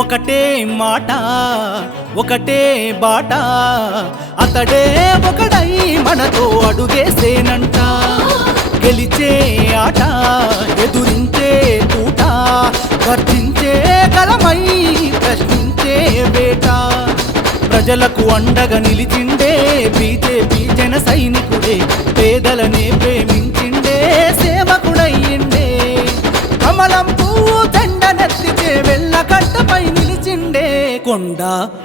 ఒకటే మాట ఒకటే బాట అతడే ఒకడై మనతో అడుగేసేనంట గెలిచే ఆట ఎదురించే తూట గర్జించే కలమై ప్రశ్నించే వేట ప్రజలకు అండగా నిలిచిండే బీజేపీ జన సైనికుడే పేదలనే ప్రేమించిండే సేవకుడయ్యిండే కమలం పువ్వు జెండనెత్తిచే వెళ్ళ కట్టపై నిలిచిండే కొండ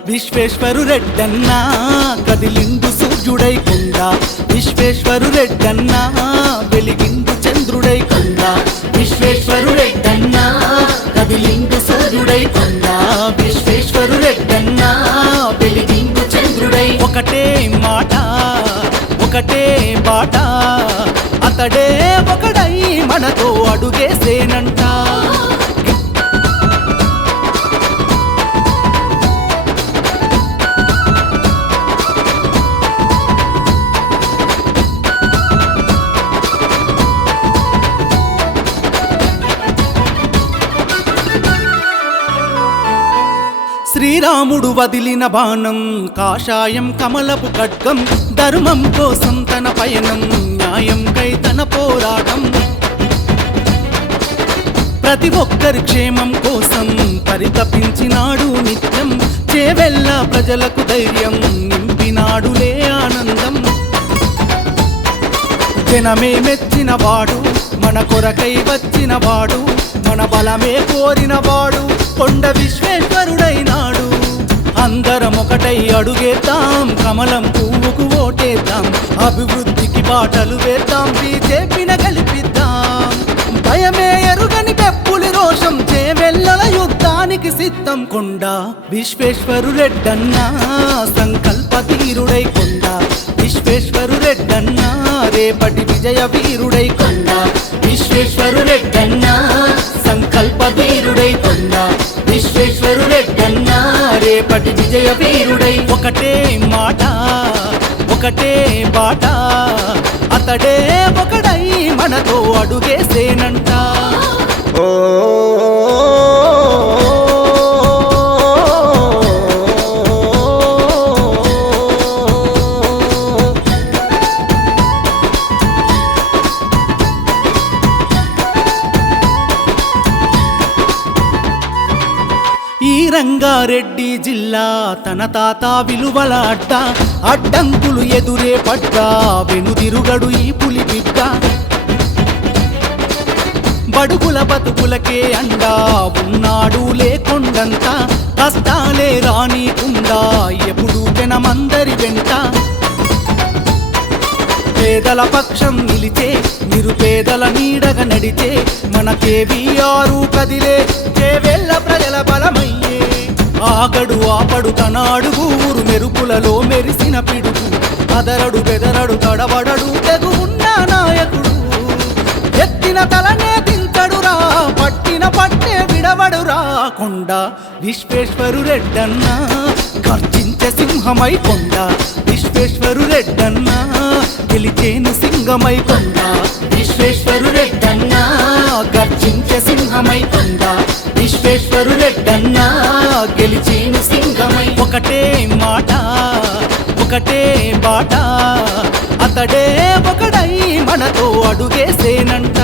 విశ్వేశ్వరు రెడ్డన్నా కదిలిండు సూర్యుడై కొండ విశ్వేశ్వరు రెడ్డన్నా వెలిగిండు చంద్రుడై కొండ విశ్వేశ్వరు రెడ్డన్నా కదిలిండు సూర్యుడై కొండ విశ్వేశ్వరు రెడ్డన్నా వెలిగిండు చంద్రుడై ఒకటే మాట ఒకటే బాట అతడే ఒకడై మనతో అడుగేసేనంట శ్రీరాముడు వదిలిన బాణం కాషాయం కమలపు ఖడ్గం ధర్మం కోసం తన పయనం న్యాయంకై తన పోరాటం ప్రతి ఒక్కరి క్షేమం కోసం పరితపించినాడు నిత్యం చేవెళ్ళ ప్రజలకు ధైర్యం నింపినాడులే ఆనందం జనమే మెచ్చినవాడు మన కొరకై వచ్చినవాడు మన బలమే కోరినవాడు కొండ విశ్వేశ్వరుడైనాడు అందరం ఒకటై అడుగేద్దాం కమలం పువ్వుకు ఓటేద్దాం అభివృద్ధికి బాటలు వేద్దాం బీజేపీన గెలిపిద్దాం భయమే ఎరుగని పెప్పులి రోషం చేవెళ్ళల యుద్ధానికి సిద్ధం కొండ విశ్వేశ్వరు రెడ్డన్నా సంకల్ప తీరుడై కొండ విశ్వేశ్వరు రెడ్డన్నా రేపటి విజయ వీరుడై కొండ విశ్వేశ్వరు రెడ్డన్నా సంకల్ప వీరుడై కొండ విశ్వేశ్వరు రెడ్డన్నా రేపటి విజయ వీరుడై ఒకటే మాట ఒకటే బాట అతడే ఒకడై మనతో అడుగేసేనంట ఈ రంగారెడ్డి జిల్లా తన తాత విలువల అడ్డ అడ్డంకులు ఎదురే పడ్డా వెనుదిరుగడు ఈ పులి బిడ్డ బడుగుల బతుకులకే అండా ఉన్నాడు లేకొండంత కష్టాలే రానీకుండా ఎప్పుడు జనమందరి వెంట పేదల పక్షం నిలిచే నిరుపేదల నీడగా నడిచే మన కేవీఆర్ కదిలే చేవెళ్ళ ప్రజల బలమయ్యే ఆగడు ఆపడు తన అడుగు ఊరు మెరుపులలో మెరిసిన పిడుగు అదరడు బెదరడు తడబడడు తెగు ఉన్న నాయకుడు ఎత్తిన తలనే దించడురా పట్టిన పట్టే విడవడురా కొండ విశ్వేశ్వరు రెడ్డన్నా గర్జించే సింహమై కొండ విశ్వేశ్వరు రెడ్డన్నా గెలిచేను సింగమై కొండ విశ్వేశ్వరు రెడ్డన్నా గర్జించే సింహమై కొండ విశ్వేశ్వరు రెడ్డన్నా గెలిచేను సింగమై ఒకటే మాట ఒకటే బాట అతడే ఒకడై మనతో అడుగేసేనంట